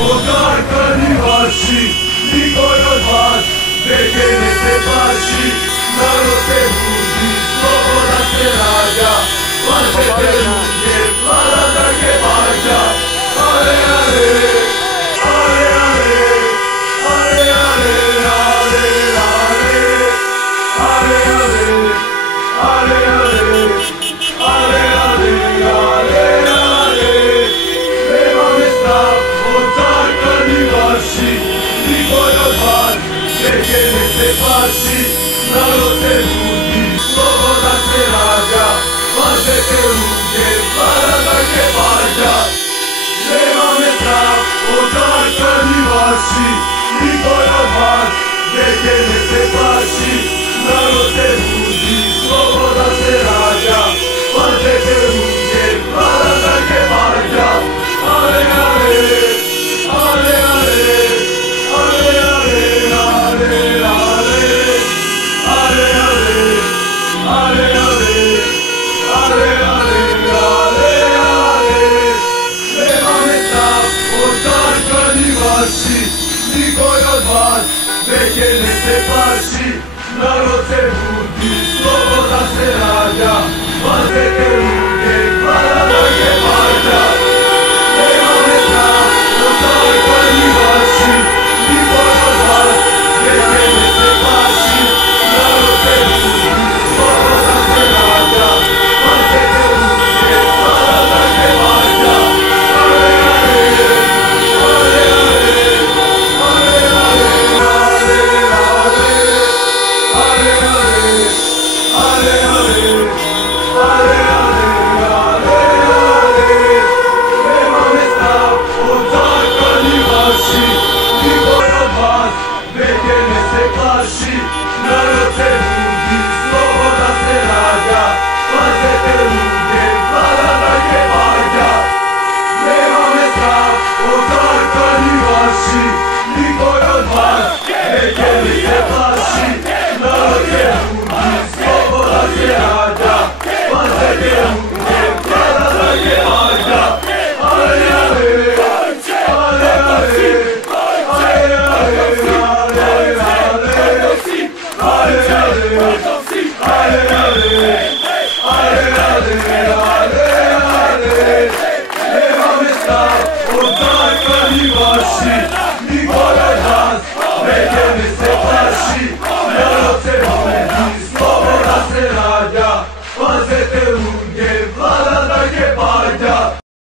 Otarkani vaši, nikoj od vas, veke ne se plaši, narod se budi, sloboda se rađa, plašete ruke, vlada da ke vađa, ale, ale, ale, ale, ale, ale, ale, ale, ale, ale, Paši, narod se budi, sloboda se rađa, plašete ruke, vlada da ke vađa. Nema me strah, otarkani vaši, nikoj od vas, veke ne se plaši, narod se budi, sloboda se rađa, plašete ruke, vlada da ke vađa. Ale, ale, ale, ale, ale, nikoj od vas, veke ne se plaši, narod se budi, sloboda se rađa, plašete ruke, vlada da ke vađa. Nema me strah, otarkani vaši, nikoj od vas, veke ne se plaši, narod se budi, sloboda se rađa, plašete ruke, vlada da ke vađa. Narod se budi, sloboda se rađa, plašete ruke, vlada da ke vađa. Nema me strah, otarkani vaši, nikoj od vas, veke ne se plaši, narod se budi, sloboda se rađa, plašete ruke, vlada da ke vađa. Ale, ale, ale, nema me strah, otarkani vaši, nikoj od vas, veke ne se plaši, narod se budi, sloboda se rađa, plašete ruke, vlada da ke vađa.